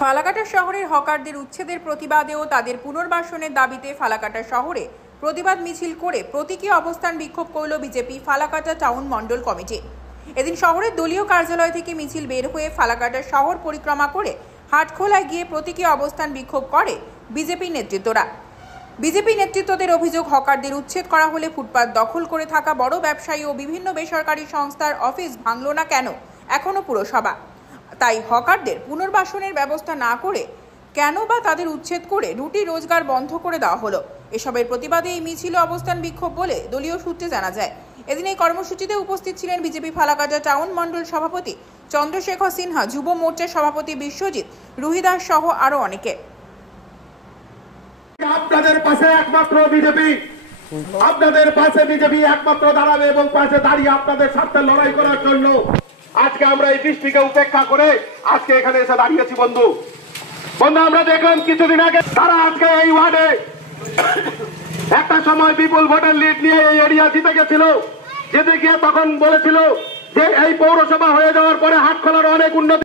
ফালাকাটা শহরের হকারদের উচ্ছেদের প্রতিবাদে ও তাদের পুনর্বাসনের দাবিতে ফালাকাটা শহরে প্রতিবাদ মিছিল করে প্রতীকী অবস্থান বিক্ষোভ করল বিজেপি ফালাকাটা টাউন মণ্ডল কমিটি। এদিন শহরের দলীয় কার্যালয় থেকে মিছিল বের হয়ে ফালাকাটা শহর পরিক্রমা করে হাটখোলায় গিয়ে প্রতীকী অবস্থান বিক্ষোভ করে বিজেপি নেতৃত্বরা। বিজেপি নেতৃত্বদের অভিযোগ, হকারদের উচ্ছেদ করা হলে ফুটপাত দখল করে থাকা বড় ব্যবসায়ী ও বিভিন্ন বেসরকারি সংস্থার অফিস ভাঙল না কেন এখনো পুরসভা, তাই হকারদের পুনর্বাসনের ব্যবস্থা না করে কেন বা তাদের উচ্ছেদ করে রুটি রোজগার বন্ধ করে দেওয়া হলো। এসবের প্রতিবাদে এই মিছিল অবস্থান বিক্ষোভ বলে দলীয় সূত্রে জানা যায়। এদিন এই কর্মসূচিতে উপস্থিত ছিলেন বিজেপি ফালাকাটা টাউন মণ্ডল সভাপতি চন্দ্রশেখর সিনহা, যুব মোর্চার সভাপতি বিশ্বজিৎ রুহিদাস সহ আরো অনেকে। আপনাদের পাশে একমাত্র বিজেপি, আপনাদের পাশে বিজেপি একমাত্র দাঁড়াবে এবং পাশে দাঁড়িয়ে আপনাদের সাথে লড়াই করার জন্য আজকে আমরা এই বৃষ্টিকে উপেক্ষা করে আজকে এখানে এসে দাঁড়িয়েছি। বন্ধু আমরা দেখলাম কিছুদিন আগে তারা আজকে এই ওয়ার্ডে একটা সময় বিপুল ভোটের লিড নিয়ে এই এরিয়া জিতে গেছিল। জিতে গিয়ে তখন বলেছিল যে এই পৌরসভা হয়ে যাওয়ার পরে হাটখোলার অনেক উন্নতি